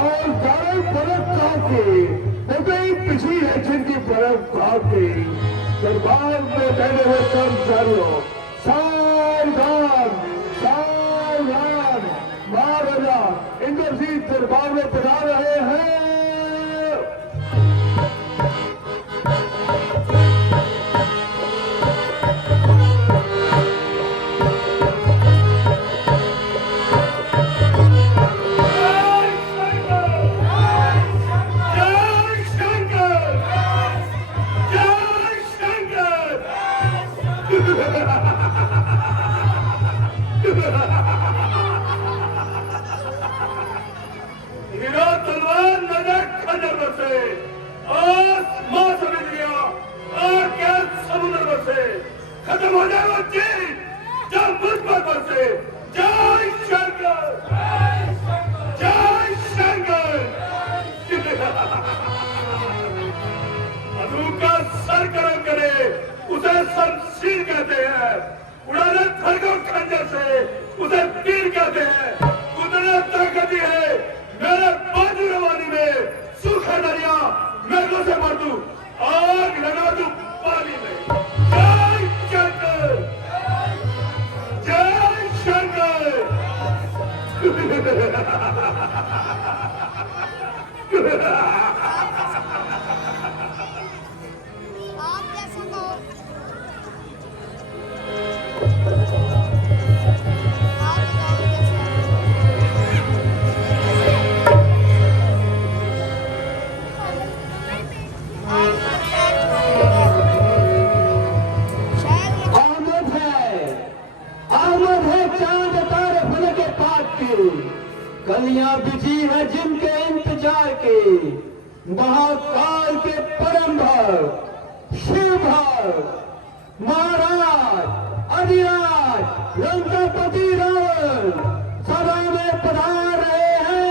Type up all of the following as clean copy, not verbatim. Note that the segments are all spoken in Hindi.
और सारे बर्फ काटे कई पिछली इलेक्शन की बर्फ काटे दरबार में बैठे हुए कर्मचारियों सावधान सावधान। महाराजा इंद्रजीत दरबार में बना रहे हैं। खत्म हो जाए वो चीज जब मुझ पर बरसे। जय शंकर जय शंकर। अधू का सर गर्म करे उसे शमशीर कहते हैं। उड़ाने थरगो खंजर से उसे तीर कहते हैं। कुदरत ताकत है मेरे बाजू रवानी में। सूखा दरिया मेघों से मार दूं आग लगा दूं पानी में। जय शंकर जय शंकर। आप कैसे हो? आप बताओ कैसे आमद है चांद तारे फल के पात की। कलियां बिछी है जिनके इंतजार की। महाकाल के परम भक्त शिव भक्त महाराज अधिराज लंकापति रावण सभा में पधार रहे हैं।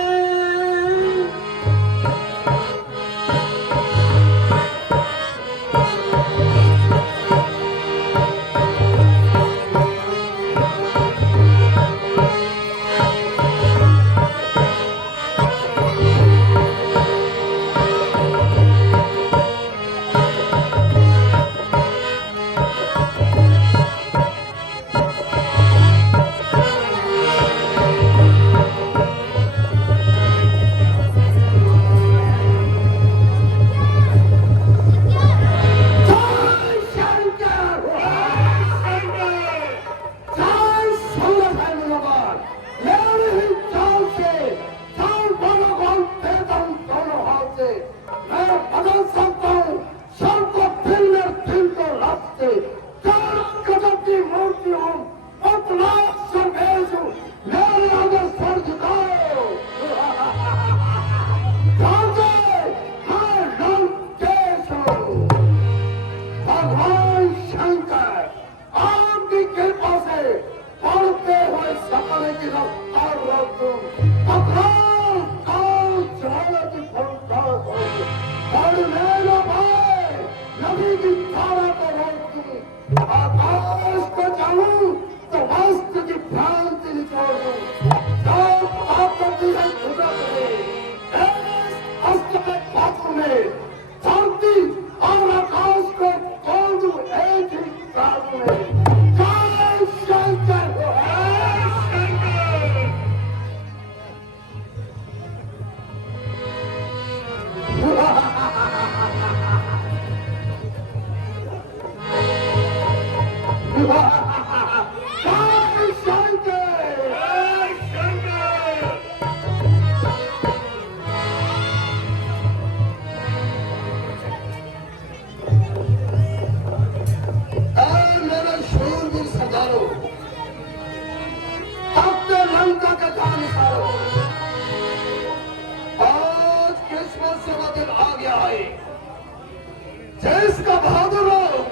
जिसका बहादुर लोग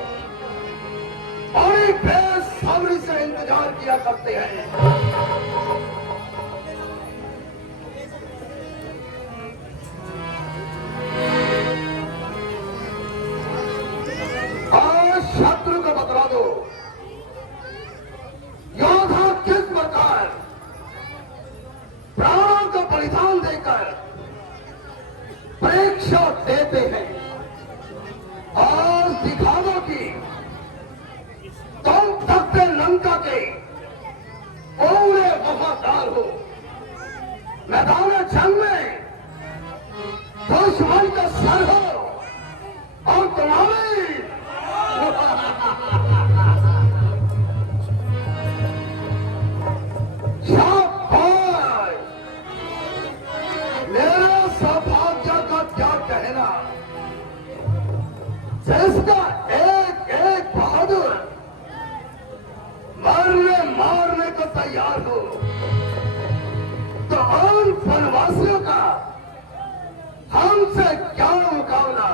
बड़ी बेसब्री से इंतजार किया करते हैं। आज शत्रु को बतला दो योद्धा किस प्रकार प्राणों को बलिदान देकर परीक्षा देते हैं और दिखावों की। तुम तख्त लंका के पूरे वफादार हो। मैदान जंग में दुश्मन का सर हो और तुम्हारी शाबाश। मेरे सौभाग्य का क्या कहना, जिसका एक एक बहादुर मरने मारने को तैयार हो, तो उन वनवासियों का हमसे क्या मुकाबला।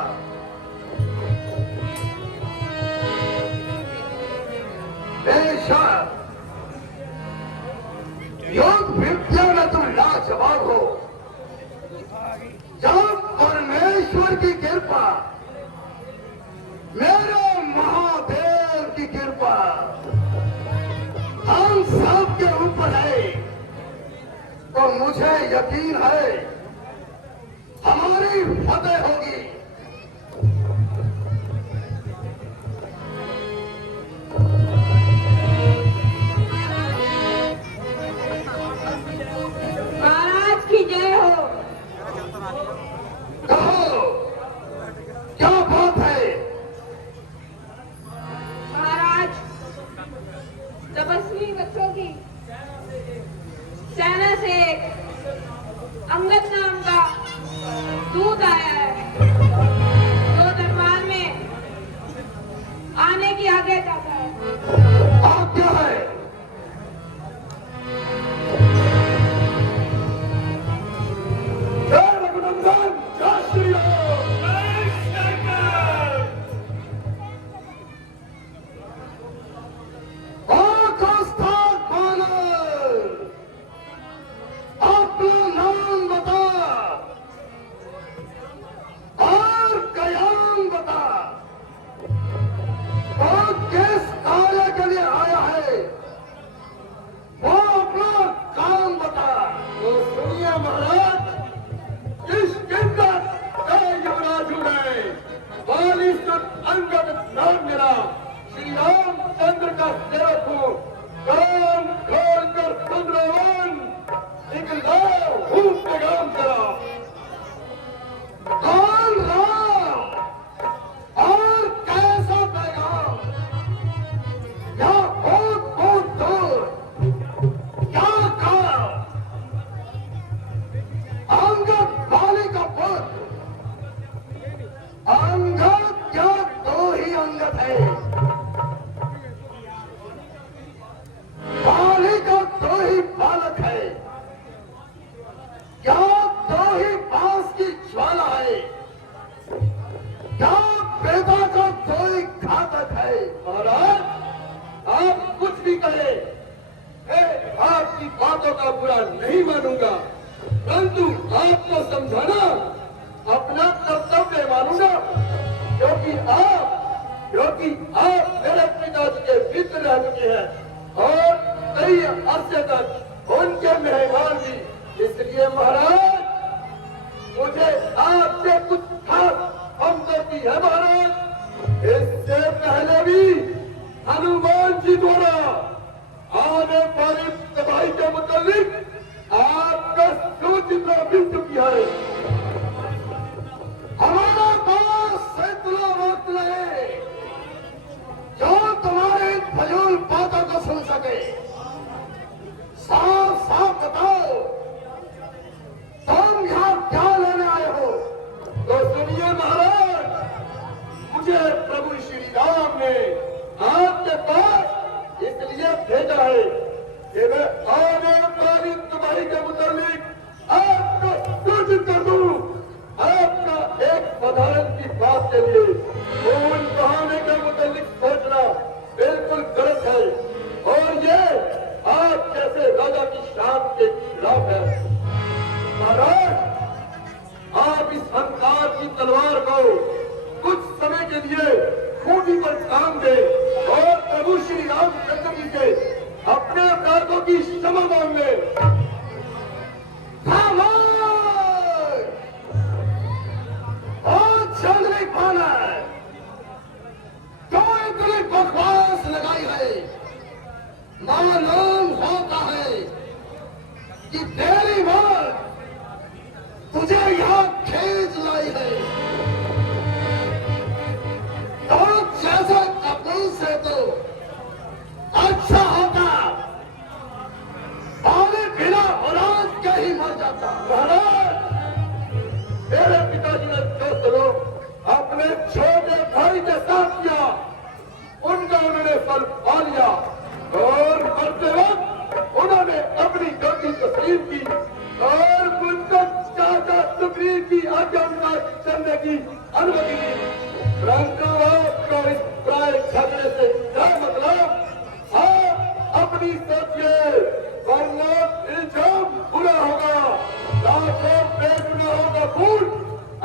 बेशक योग विद्या में तुम लाजवाब हो। जब परमेश्वर की कृपा, मेरे महादेव की कृपा हम सब के ऊपर है, तो मुझे यकीन है हमारी फतेह होगी। महाराज की जय हो। कहो क्या बात है। महाराज, तपस्वी बच्चों की सेना से एक अंगद नाम का दूत आया है, जो दरबार में आने की आज्ञा चाहता है। आप क्या है। जय रघुनंदन, जय श्री राम, जय शंकर। आकाशपात बानर, अपना नाम बता और कयाम बता। और किस कार्य के लिए आया है, वो अपना काम बता। तो सुनिए महाराज, इस किंकर जय यमराज ने बालिश अंगद नाम मेरा श्री रामचंद्र का सेवक हूँ। कान खोल कर सुन रवन, निकलाओ हूँ पैगाम करा। कौन राम और कैसा पैगाम, या बहुत बहुत दूर क्या कहा। अंगद बाली का पुत्र, अंगद क्या दो ही अंगद है। बाली का दो ही बालक है, क्या दो ही बांस की ज्वाला है, क्या पिता का दो ही घातक है। महाराज, आप कुछ भी कहे, मैं आपकी बातों का बुरा नहीं मानूंगा, परंतु आपको समझाना अपना कर्तव्य मानूंगा, क्योंकि आप मेरे पिताजी के मित्र रह चुके हैं और कई अरसे तक उनके मेहमान भी। इसलिए महाराज, मुझे आपसे कुछ खास हमदर्दी है महाराज। इससे पहले भी हनुमान जी द्वारा आने वाली तबाही के मुताबिक आपका सूचना मिल चुकी है। हमारा पास इतना वक्त नहीं जो तुम्हारे इन फजूल बातों को सुन सके। साफ साफ बताओ, तुम यहाँ क्या लेने आए हो। तो सुनिए महाराज, मुझे प्रभु श्री राम ने आपके पास इसलिए भेजा है कि मैं आने वाली तबाही के मुताबिक आपको सूचित कर दूं। आपका एक साधारण की बात के लिए खून बहाने के मुताबिक सोचना बिल्कुल गलत है, और ये आप जैसे राजा की शान के खिलाफ है। महाराज, आप इस हंकार की तलवार को कुछ समय के लिए खूंटी पर काम दे और प्रभु श्री रामचंद्र जी से अपने अपराधों की क्षमा मांग ले। खामोश! खींच लाई है। तो जैसे कपूर से तो अच्छा होता पानी बिना औलाद के ही मर जाता। महाराज, मेरे पिताजी ने जो सलूक अपने छोटे भाई के साथ किया, उनका उन्होंने फल पा लिया और मरते वक्त उन्होंने अपनी गलती तस्लीम की और मुझको चाचा सुग्रीव की आज्ञा चलने की अनुमति दी। परंतु आपको इस प्राय झगड़े से क्या मतलब? आप अपनी सोचिए, वरना इल्जाम बुरा होगा, लाखों बेगुनाहों का खून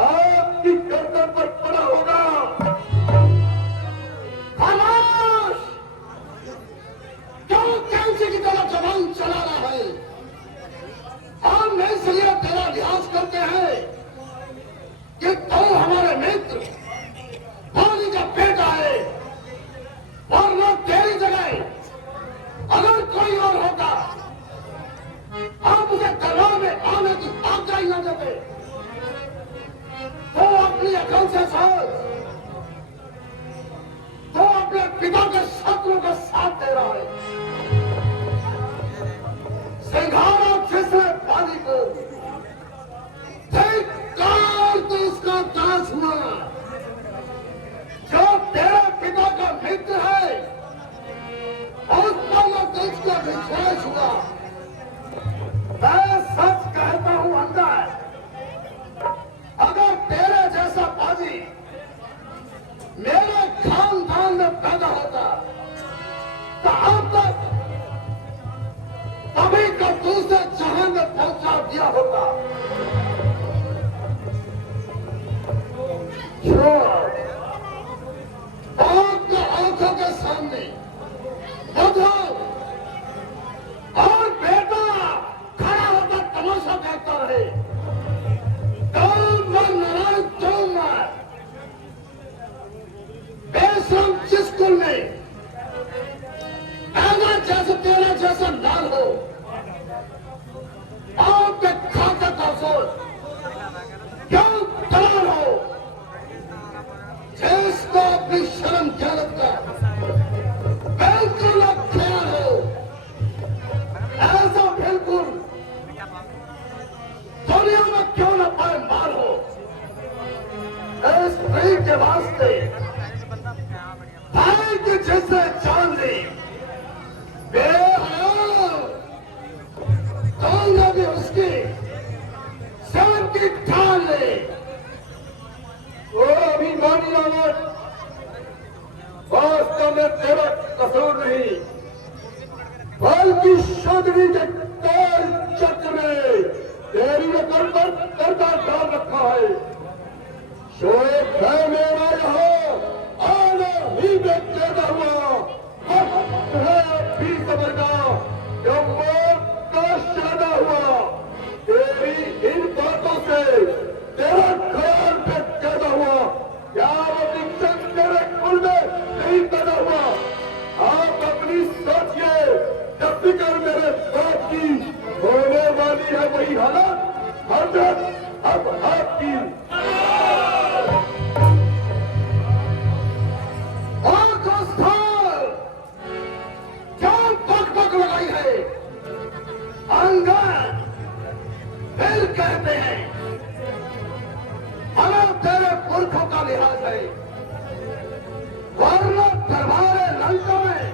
आपकी गर्दन पर पड़ा होगा। खामोश! क्यों कैंची की तरह जबान चला रहा है? हम इसलिए तेरा लिहाज करते हैं कि तू हमारे मित्र भानी का बेटा है, वरना तेरी जगह अगर कोई और होता आप उसे दरबार में आने की आज्ञा ही न देते। तो अपनी अकल से सोच, तो अपने पिता के शत्रु का साथ दे रहा है। सिंघाड़ा जिसने पानी को धिक्कार तो उसका दास हुआ। जो तेरे पिता का मित्र है उस पर न तुझको विश्वास हुआ। मैं सच कहता हूं अंदर, अगर तेरे जैसा बाजी मेरे खानदान में पैदा होता तो अब तक तभी का दूसरे जहां में पहुंचा दिया होता। जो आपके आंखों के सामने बुद्धू और बेटा खड़ा होकर तमाशा करता रहे, नारायण तोमर बेशरम जिसकुल में पैदा जैसे तेरा जैसा लाल हो, आपके खाते का सोच क्यों दलाल हो, जिसको अपनी शर्म गलत का बिल्कुल ख्याल हो, ऐसा बिल्कुल दुनिया में क्यों न पाए मार हो। इस स्त्री के वास्ते भाई की जिससे जान ली, तुमने भी उसकी जान की ठान ले। वो अभिमानी रावण, वास्तव में तेरा कसूर नहीं, बल्कि शगनी के काल चक्र में तेरी ने करता डाल रखा है। शोएब है मेरा यहाँ आना ही में पैदा हुआ, वक्त है अभी समझना जब मौत का शादा हुआ। तेरी इन बातों से तेरा ख्याल पे पैदा हुआ, क्या वो दिक्कत तेरे कुल में नहीं पैदा हुआ? आप अपनी सोचिए, जब फिक्र मेरे बाप की होने वाली है वही हालत हजरत अब आपकी। क्या बक लगाई है? अंगद फिर कहते हैं हमें तेरे पुरखों का लिहाज है, वरना दरबारे लंका में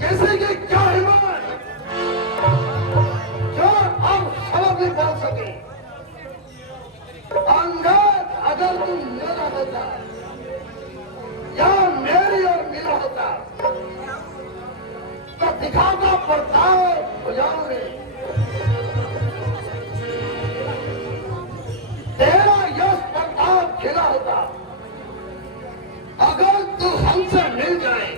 किसी की क्या हिम्मत जो अब शब्द नहीं बोल सके। अंगद अगर तुम मेरा होता या मेरी और मेरा होता तो दिखाता प्रताप भुजाओगे, तेरा यश प्रताप खिला होता। अगर तू हमसे मिल जाए,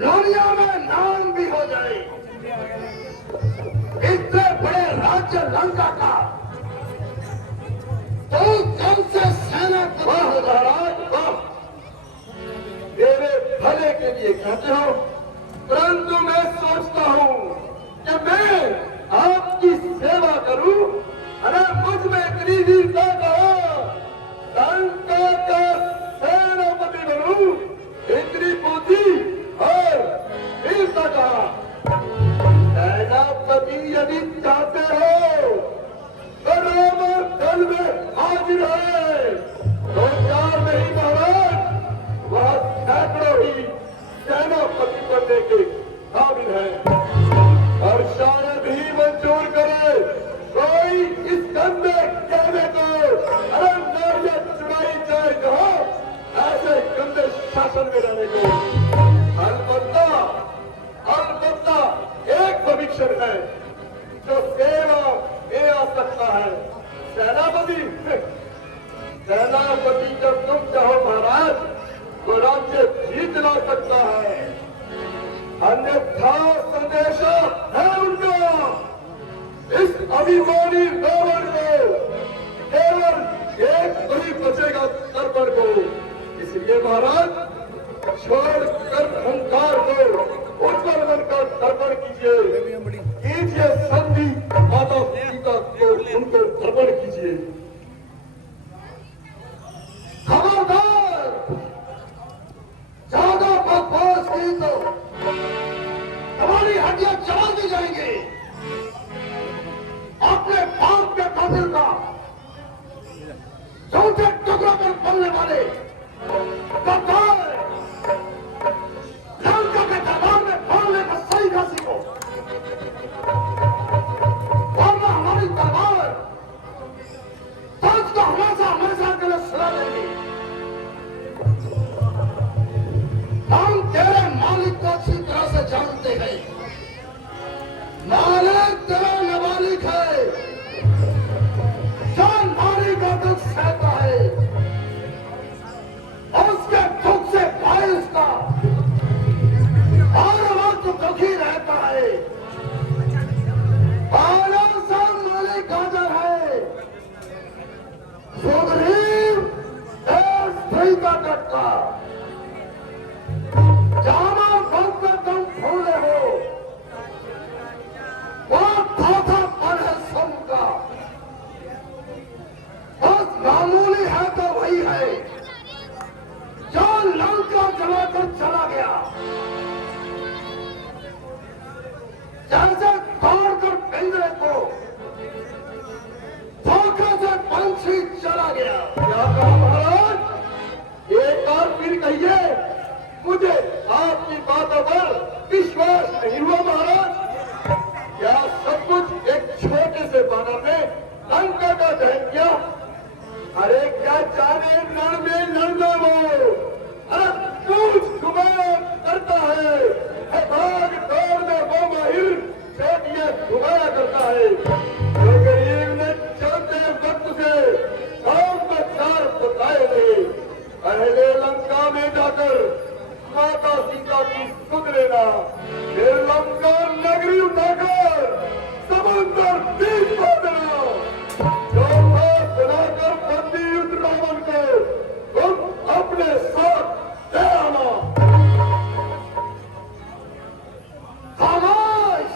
दुनिया में नाम भी हो जाए, इतने बड़े राज्य लंका का, तो कम से सेना वाह महाराज वाह, मेरे भले के लिए कहते हो, परंतु मैं सोचता हूँ कि मैं आपकी सेवा करूं, है ना? वीरता कहा, लंका का सेनापति बनूं, इतनी बुद्धि और वीरता कहा। सेनापति यदि चाहते हो तो रावण दल में हाजिर है। दो चार नहीं महाराज, वह सैकड़ों ही सेनापति बनने के काबिल है। और शायद ही मंजूर करे कोई इस गंदे कहने को, अरे नारियां चुराई जाए जहां, ऐसे गंदे शासन में रहने को। अलबत्ता एक भविष्य है जो सेवा में आ सकता है। सेनापति जब तुम चाहो महाराज तो राज्य जीत ला सकता है, अन्यथा संदेशा है उनका इस अभिमानी रावण को केवल एक वही बचेगा दर्पण को। इसलिए महाराज छोड़कर अहंकार को उज्जवल मन का दर्पण कीजिए संधि माता सीता को उनको दर्पण कीजिए। खबरदार, ज्यादा बकवास की तो हमारी हड्डियां जला दी जाएंगी। अपने बाप के कातिल का चौथे टुकड़ों पर बोलने वाले गद्दार लंका के दरबार में बोलने का सलीका सीखो, वरना हमारी तलवार सच को हमेशा के लिए सुना देंगी। हम तेरे मालिक को अच्छी तरह से जानते हैं। मालिक तेरा नाबालिग है, जो नारी का दुख सहता है, उसके दुख से भाई उसका हर वक्त दुखी रहता है। मालिक हाजिर है, सुग्रीव स्त्री का टटका जामा बंद में तुम खोले हो, वह था पल है सम का, बस मामूली है तो वही है जो लंका जलाकर चला गया। जैसे दौड़कर पिंजरे को धोखे से पंछी चला गया। क्या कहा महाराज? एक बार फिर कहिए, मुझे आपकी बातों पर विश्वास नहीं हुआ महाराज। क्या सब कुछ एक छोटे से बानर ने लंका का दहन किया? अरे क्या जाने रण में लड़ना वो, अरे पूछ घुमाया करता है, भाग दौड़ में वो माहिर चोटियां घुमाया करता है। जो गरीब ने चलते वक्त से गांव का चार बताए थे, पहले लंका में जाकर माता सीता की सुध लेना, फिर लंका नगरी उठाकर समुद्र बीच कर देना। जो बात बनाकर बंदी युद्ध रावण को तुम अपने साथ ले आना। खामोश,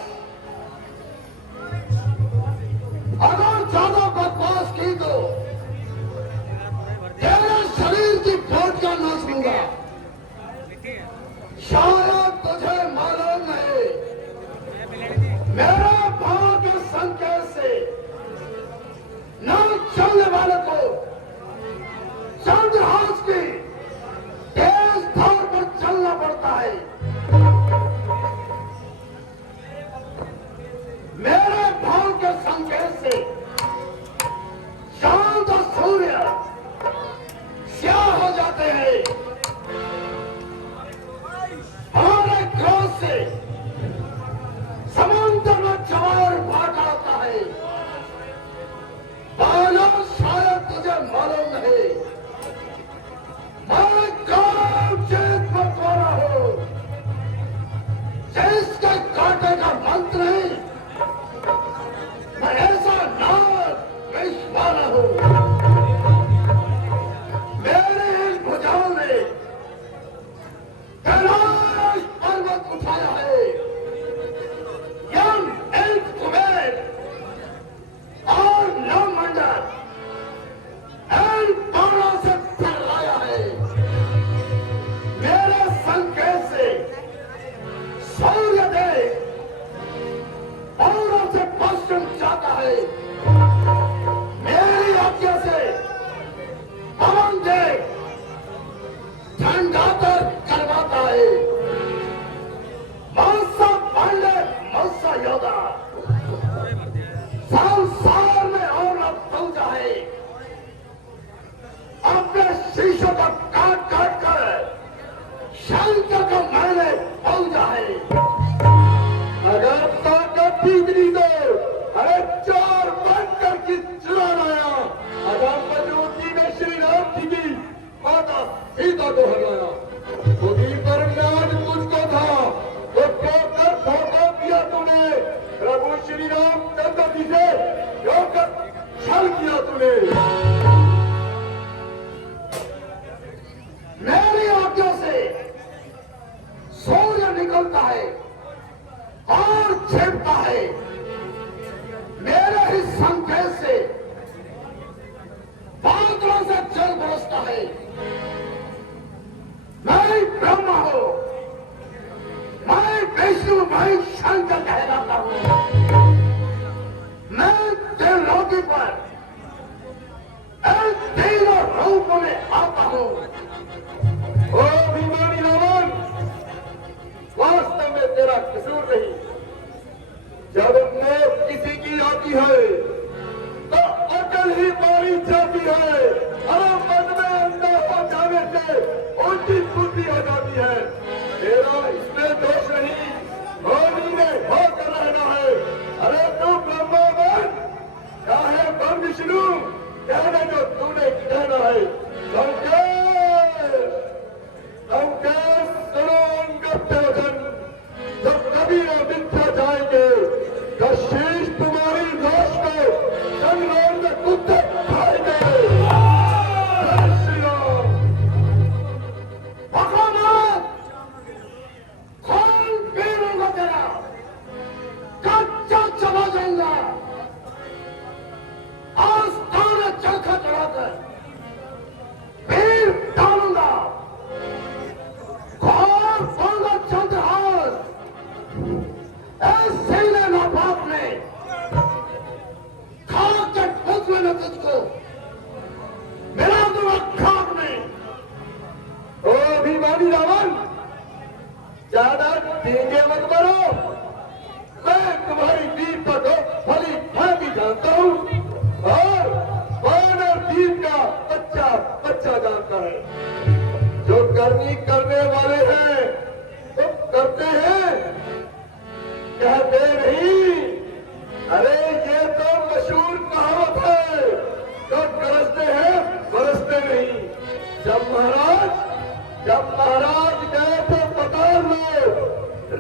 किया तूने? मेरी आज्ञा से सूर्य निकलता है और छिपता है, मेरे ही संकेत से बादलों से जल बरसता है। मैं ब्रह्मा हूं, मैं विष्णु, मैं शंकर कहलाता हूं। मैं त्रिलोकी पर एक तीनों रूप में आता हूं। ओ अभिमानी रावण, वास्तव में तेरा कसूर नहीं। जब मौत किसी की आती है तो अकल ही मारी जाती है और मन में अंधा हो जाने से उल्टी बुद्धि हो जाती है। तेरा इसमें दोष नहीं, होनी ने होकर रहना है। अरे तू ब्रह्मा बन, चाहे बन विष्णु, कहने जो तूने कहना है। संकेत सुनो अंगद वचन, जब कभी वो मिथ्या जाएंगे तो शीश तुम्हारी लाश को जंगलों में कुत्ते खाएंगे। जय श्री राम। भगवान कौन पीरूंगा तेरा, कच्चा चला जाऊंगा। आस्थान चरखा चढ़ाकर पीर डालूंगा। घोर होगा चंद्रहास, ऐसे ने ना बाप ने खाक के ठोकने में तुझको मिला दूंगा खाक में। ओ अभिमानी रावण, ज्यादा तेजे मत मरो। मैं तुम्हारी दीप को भली भांति जानता हूँ और वानर दीप का बच्चा बच्चा जानता है। जो करनी करने वाले हैं तो करते हैं, कहते नहीं। अरे ये तो मशहूर कहावत है, जो गरजते हैं बरसते नहीं। जब महाराज गए थे पताल में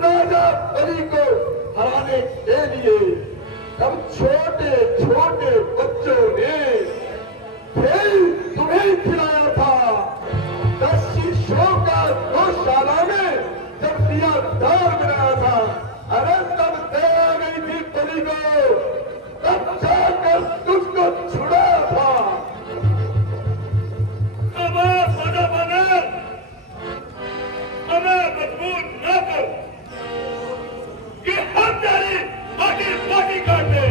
राजा बलि को हराने के लिए, तब छोटे छोटे बच्चों ने खेल तुम्हें खिलाया था। 10 शीशों का गौशाला में जब दिया दार बनाया था, अरे तब दे आ गई थी बलि को, तब जाकर तुझको छुड़ाया था। हमें मजबूर न कर कि हम तेरी माटी माटी काट दे।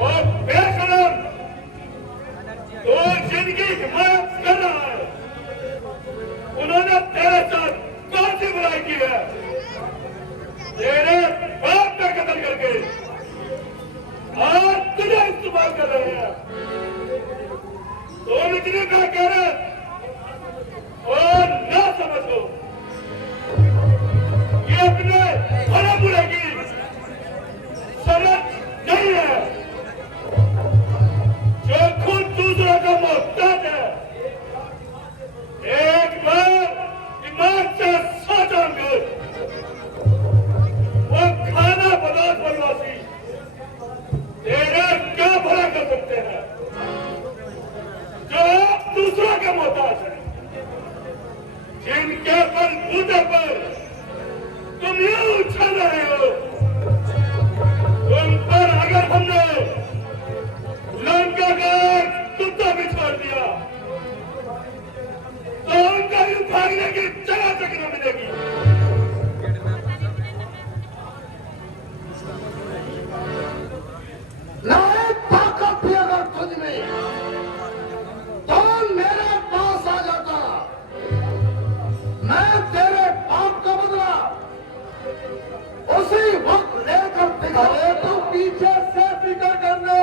और बेशरम तो जिनकी हिमायत कर रहा है, उन्होंने तेरे साथ कौन सी बुराई की है? तेरे बाप का कत्ल करके आज तुझे इस्तेमाल कर रहे हैं। तो इतनी क्या कह रहे और ना समझो, ये अपने बड़े बुरे की समझ नहीं है। जो खुद दूसरों का मोहताज है, एक बार ईमान से सोचो कर, वो खाना पदार्थ बनवासी तेरा क्या भला कर सकते हैं, जो दूसरों के मोहताज है। जिनके बलबूते पर तुम यूं उछल रहे हो, तुम पर अगर हमने लंका का कुत्ता भी छोड़ दिया तो उनका यूं भागने की जगह तक न मिलेगी। नारे ताकत थी अगर तुझ में तो मेरे पास आ जाता, मैं तेरे पाप का बदला उसी वक्त लेकर दिखा। अरे तुम पीछे से फिक्र करना,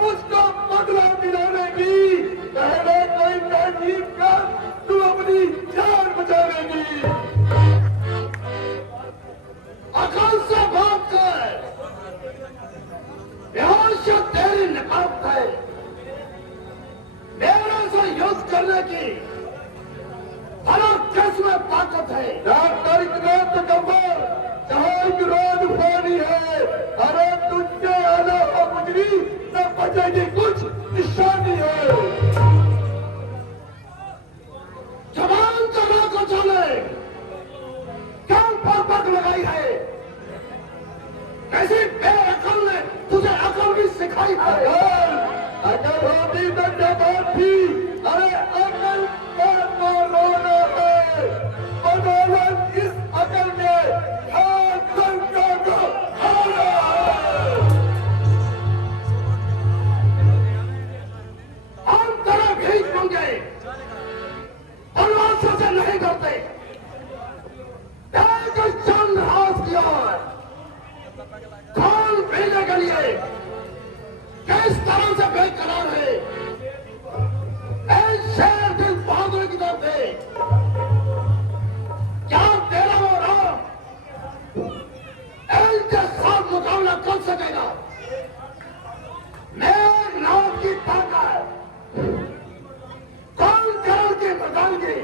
मुझको बदला दिलाने की पहले कोई तहजीब कर, तू अपनी जान बचा लेगी। अकल से बात कर, यहाँ से तेरी निकात है। मेरे से युद्ध करने की भला किसमें ताकत है? डॉक्टर इतना तकबर जहाँ एक रोज फानी है, अरे तुझसे अलावा गुजरी न बचेगी कुछ निशानी है। जवान करा को चले, क्यों पापक लगाई है? कैसी बेअकल ने तुझे अकल भी सिखाई है? अकल होती तो जवान थी। अरे अकल को रोना है, बदौलत इस अकल के आतंकों को हारा है। हम तेरे भीख मंगे बदमाशों से नहीं करते। एक चंद हाथ किया है, कौन पीने के लिए किस तरह से बेकरार है? ऐ शेर दिल बहादुर की तरफ से क्या तेरा वो राम इनके साथ मुकाबला कर सकेगा? मेरे नाम की ताकत कौन करण की मर्दानगी,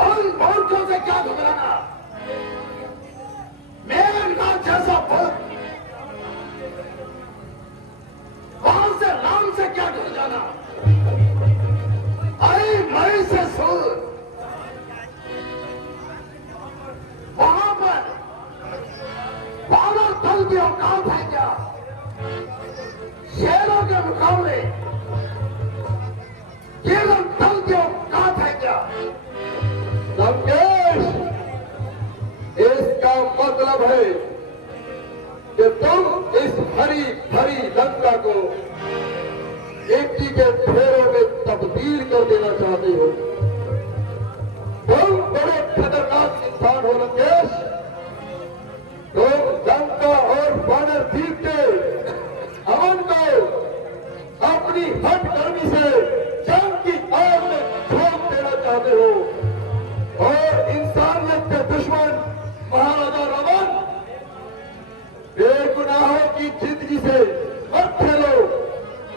उन मूर्खों से क्या घबराना? मेरे नाम जैसा भूत वहां से राम से क्या डर जाना? अरे मई से सुर वहां पर पावर दल की औकात है क्या? शेरों के मुकाबले केवल दल की औकात है क्या? लंकेश, इसका मतलब है कि तुम इस हरी भरी लंका को मिट्टी के ढेरों में तब्दील कर देना चाहते हो। तुम बड़े खतरनाक इंसान हो लंकेश। तुम लंका और वानर द्वीप के अमन को अपनी हठकर्मी से जंग की आग में झोंक देना चाहते हो और इंसानियत के दुश्मन महाराजा रावण बेगुनाहों की जिंदगी से मत खेलो।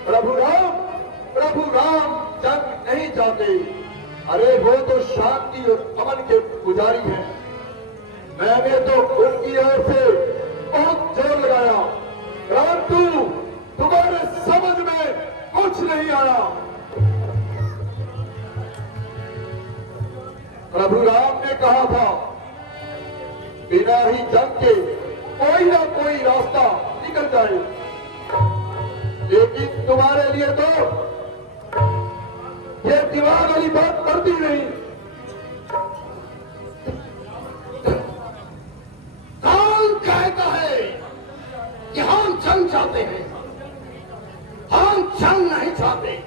प्रभु राम जंग नहीं चाहते। अरे वो तो शांति और अमन के पुजारी हैं। मैंने तो उनकी ओर से बहुत जोर लगाया, परंतु तुम्हारे समझ में कुछ नहीं आया। प्रभु राम ने कहा था बिना ही जंग के कोई ना कोई रास्ता निकल जाए, लेकिन तुम्हारे लिए तो ये दिमाग वाली बात करती नहीं। कौन कहता है कि हम जंग चाहते हैं? हम जंग नहीं चाहते,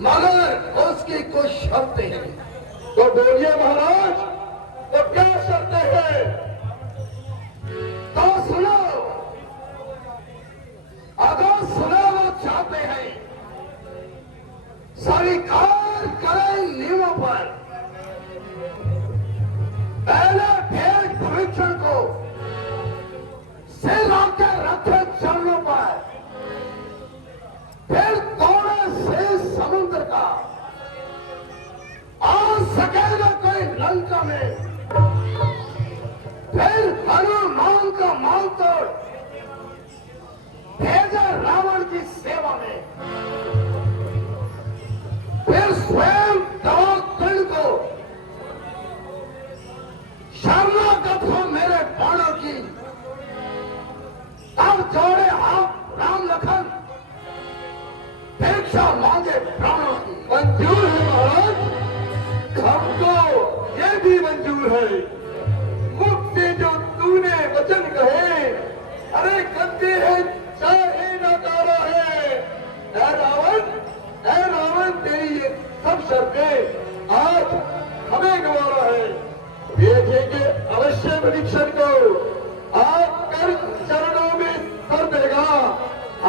मगर उसकी कुछ शर्तें हैं। तो बोलिए महाराज, तो क्या शर्तें हैं? तो सुनो, अगर सुनाना चाहते हैं स्वीकार करें नियमों पर। पहले भेद परीक्षण को सिर आके रखे चरणों पर, फिर तोड़े से समुद्र का आ सकेगा कोई लंका में, फिर हनुमान का मांग तोड़ भेजा रावण की सेवा में, फिर स्वयं दवाकर्ण को शरणागत हो मेरे बाणों की, तब जोड़े हाथ राम लखन भिक्षा मांगे प्राणों की। मंजूर है महाराज, हमको ये भी मंजूर है। मुख से जो तूने वचन कहे, अरे गंदे है चाहे नकारा है। ऐ रावण तेरी ये सब शर्तें आज हमें गवारा है। भेजेंगे अवश्य परीक्षण को, आप कर चरणों में कर देगा।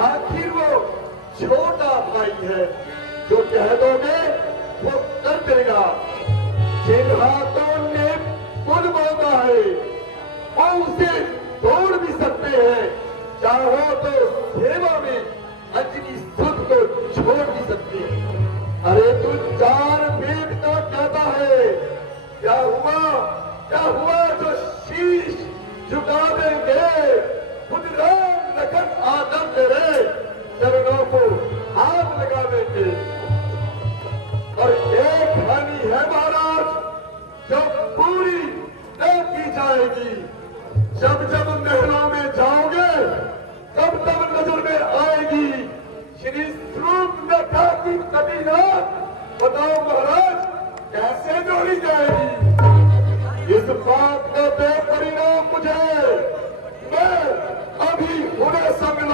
आखिर वो छोटा भाई है, जो कह दोगे वो कर देगा। जिन हाथों ने पुल बांधा है वो उसे तोड़ भी सकते हैं, चाहो तो सेवा में अंजनी सुध को छोड़ भी सकते हैं। अरे तू चार वेद का कहता है, क्या हुआ जो शीश झुका देंगे खुद राम लखन आदर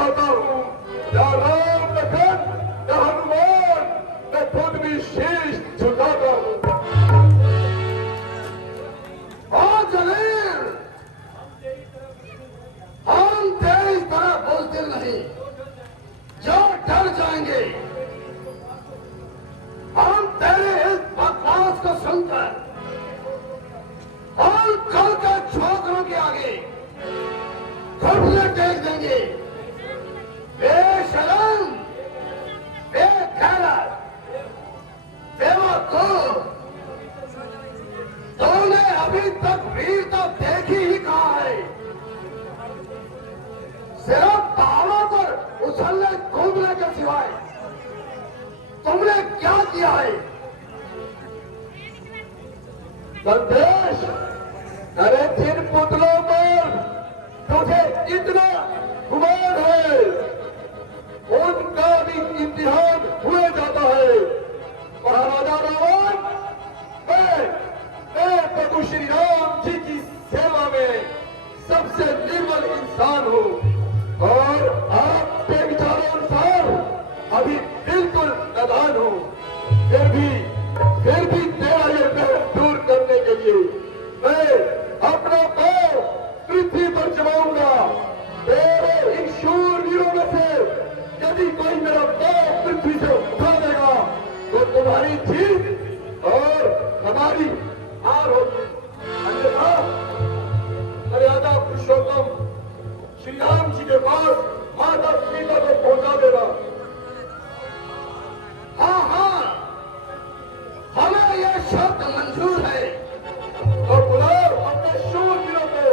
चाहता हूँ, या राम लखन या हनुमान, मैं खुद भी शीश झुकाता हूँ। और जलील, हम तेरी तरह बोलते नहीं, जो डर जाएंगे। हम तेरे इस बकवास को सुनकर और कल के छोकरों के आगे घुटने टेक देंगे। बेशरम, बेगैरत, बेवकूफ, तूने अभी तक वीरता देखी ही कहाँ है? सिर्फ पहाड़ों पर उछलने कूदने के सिवाय तुमने क्या किया है? संदेश, अरे जिन पुतलों पर तुझे इतना गुमान है, उनका भी इम्तिहान हुए जाता है। महाराजा रावण, मैं प्रभु श्री राम जी की सेवा में सबसे निर्मल इंसान हूँ और आपके विचारों अनुसार अभी बिल्कुल नादान हूँ। फिर भी तेरा ये महल दूर करने के लिए मैं अपना पैर पृथ्वी पर जमाऊंगा। तेरे इन शूरवीरों में से यदि कोई मेरा पैर पृथ्वी से उठा देगा तो तुम्हारी जीत और हमारी हार होगी। अन्यथा मर्यादा पुरुषोत्तम श्री राम जी के पास माता सीता को पहुंचा देना। हाँ हाँ, हमें यह शर्त मंजूर है। तो बुलाओ अपने शूरवीरों को।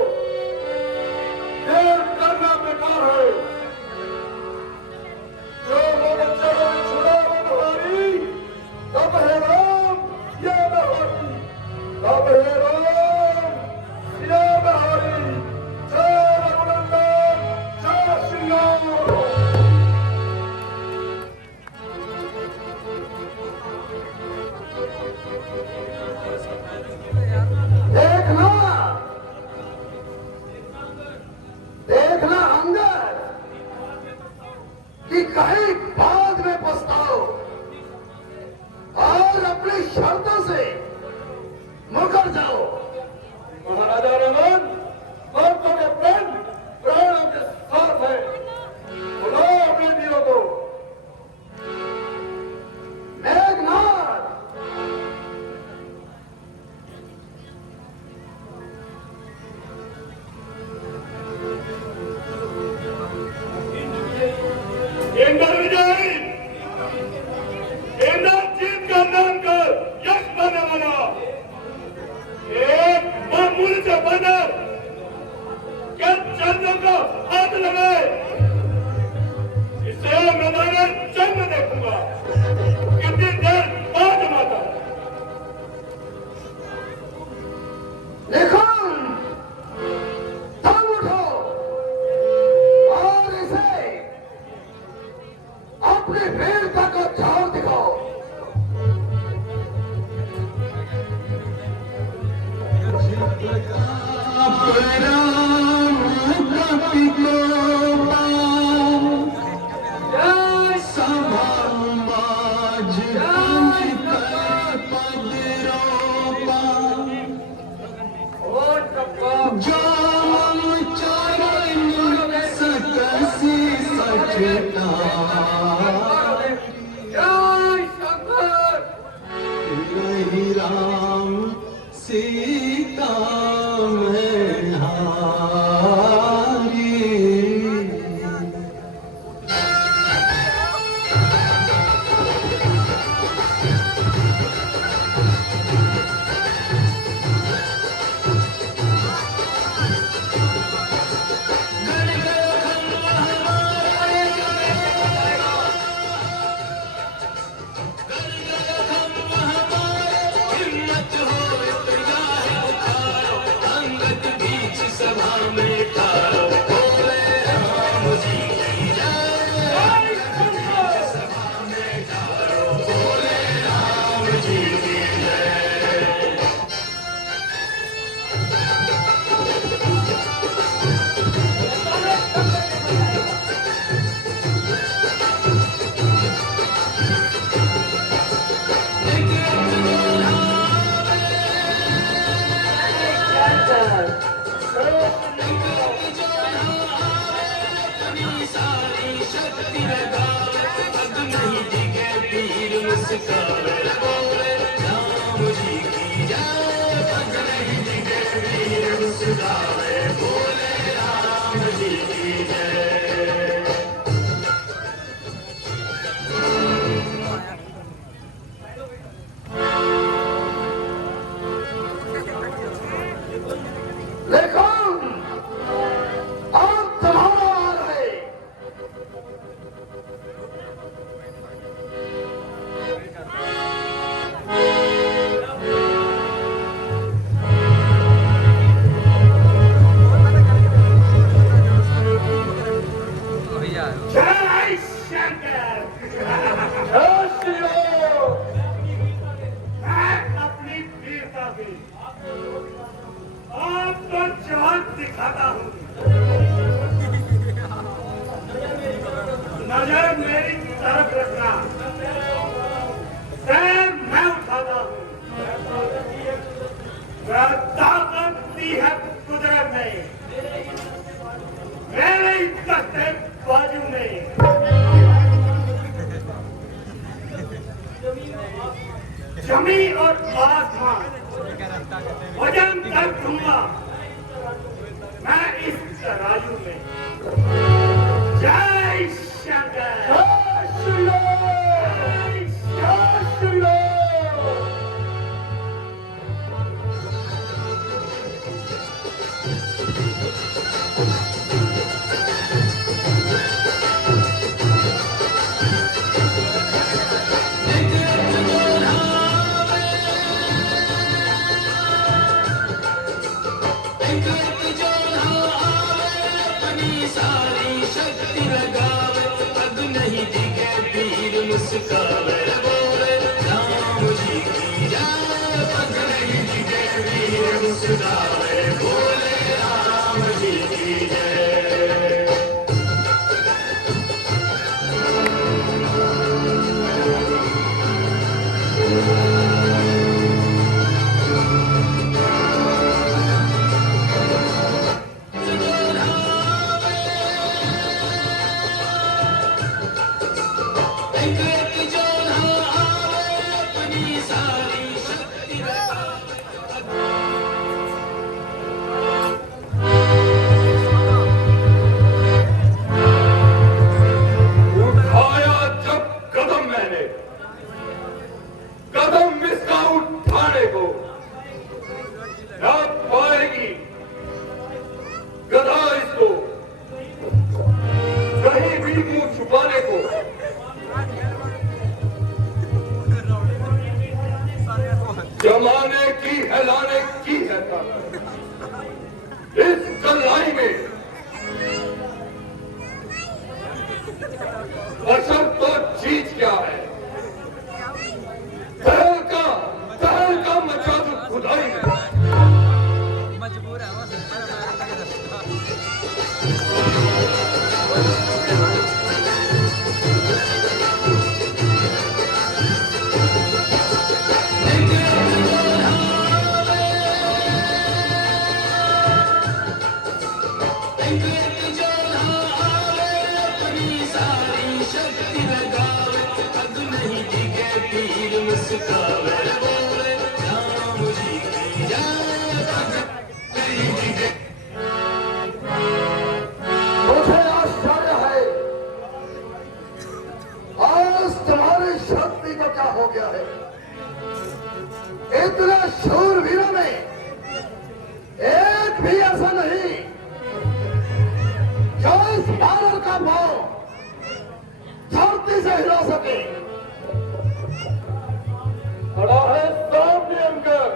देर करना बेकार है। जो लोग चरण छुड़ा वो नहारी, तब है राम या नहारी, तब है राम या नहारी। जय रघुनंदन, जय श्री राम। देखना अंदर कि कहीं बाद में पछताओ और अपनी शर्तों से मुकर जाओ। महाराजा रावण, मर्दों के प्राणों के साथ है। बुलाओ अपने वीरों को। मेघनाथ, इंद्र विजय, इंद्र जीत का नाम कर यश पाने वाला एक मामूली से बंदर के चरणों को हाथ लगाए, इसे मैदान जन्म देखूंगा। कितनी देर बाद माता निखुन, दम उठो और इसे अपनी वीरता को जोर दिखाओ। नहीं राम सीता में हारी। सारी शक्ति लगावे, पग नहीं दिखे पीर मुस्कावे, बोले राम जी की जय। पग नहीं दिखे पीर मुस्कावे, बोले राम जी की जय। लेकिन अब तुम्हारा हाल है। जय शंकर। जय श्री राम। मैं अपनी वीरता की आपको झलक दिखाता हूँ। नजर मेरी तरफ रखना, पैर मैं उठाता हूँ। ताकत दी है कुदरत ने मेरे कस्ते बाजू में। जमीन और आसमान वजन कर दूंगा मैं इस तराजू में। जय शंकर। जय श्री राम। जय श्री राम। मुस्कावे, बोले राम जी की जय। पग नहीं दिखे पीर मुस्कावे, बोले राम जी की जय। उठाया जब कदम मैंने, कदम इसका उठाने को न पाएगी गधा इसको कहीं भी मुंह छुपाने को। जमाने की हिलाने की है ताकत इस कलाई में। असल तो चीज क्या है? तहल का मचा दो खुदाई में। मजबूर है वो मुस्कावे, बोले राम जी की जय। पग नहीं दिखे। मुझे आश्चर्य है आज तुम्हारी शक्ति को क्या हो गया है। इतने शूरवीरों में एक भी ऐसा नहीं जो इस भारत का पांव धरती से हिला सके। खड़ा है सामने अंकर,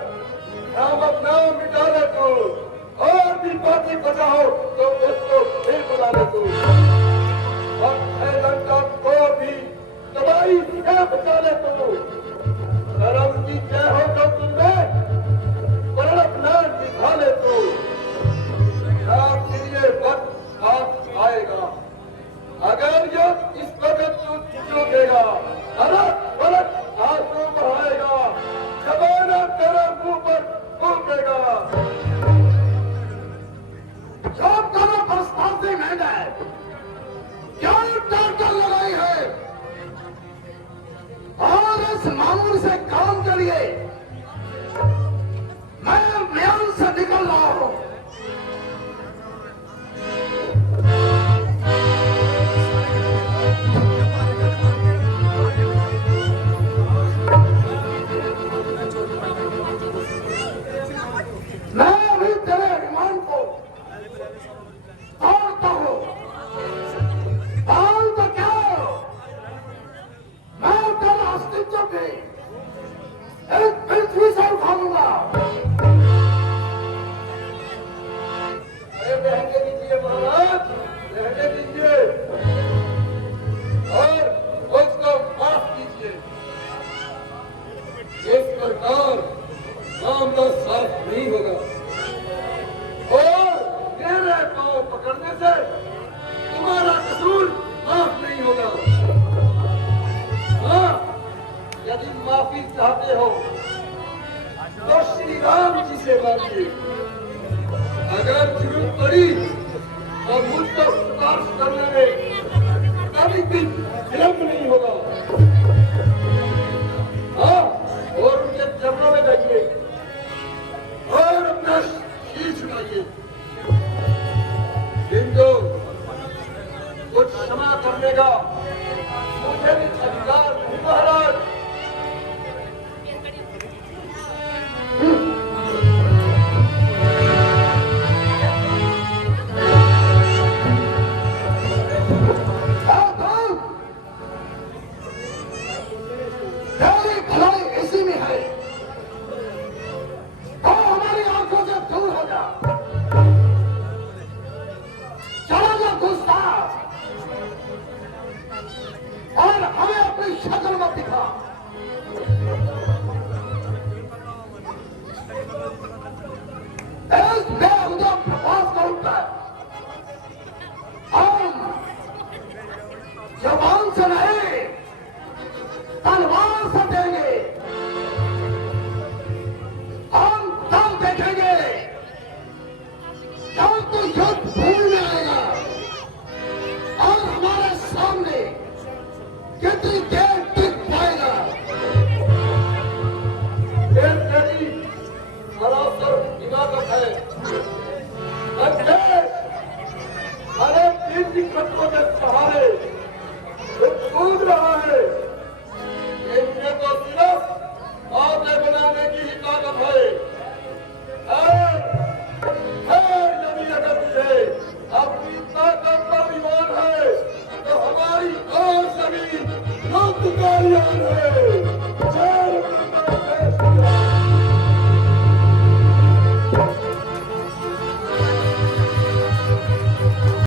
नाम अपना मिटा ले तू। और भी बाकी बचाओ तो उसको फिर बुला ले तू। और लंका को भी तबाही से बचा ले तू। धर्म की जय हो तो तुम्हें पर अपना दिखा ले तू। आपके लिए वक्त आप आएगा अगर ये इस वक्त तू चूकेगा। अलग अलग आंसू बहाएगा, जमाना तेरा मुंह पर फूकेगा। जो करो प्रस्ताव से महंगा है क्या चाहते हो तो श्री राम जी से मांगिए। अगर जरूरत पड़ी तो मुझ पर सिफारिश करने में कभी भी विलंब नहीं होगा। हाँ, और उनके चरणों में जाइए और अपना शीश झुकाइए। किंतु कुछ क्षमा करने का मुझे भी अधिकार नहीं महाराज। तेरी भलाई इसी में है, तो हमारी आंखों से दूर हो जा। चला जा गुस्ताख, और हमें अपनी शक्ल मत दिखा। इस बेहुदा प्रवास का उत्तर हम जबान से नहीं तलवार से देंगे। हम तब देखेंगे जब तो युद्ध भूमि में आएगा और हमारे सामने कितनी देर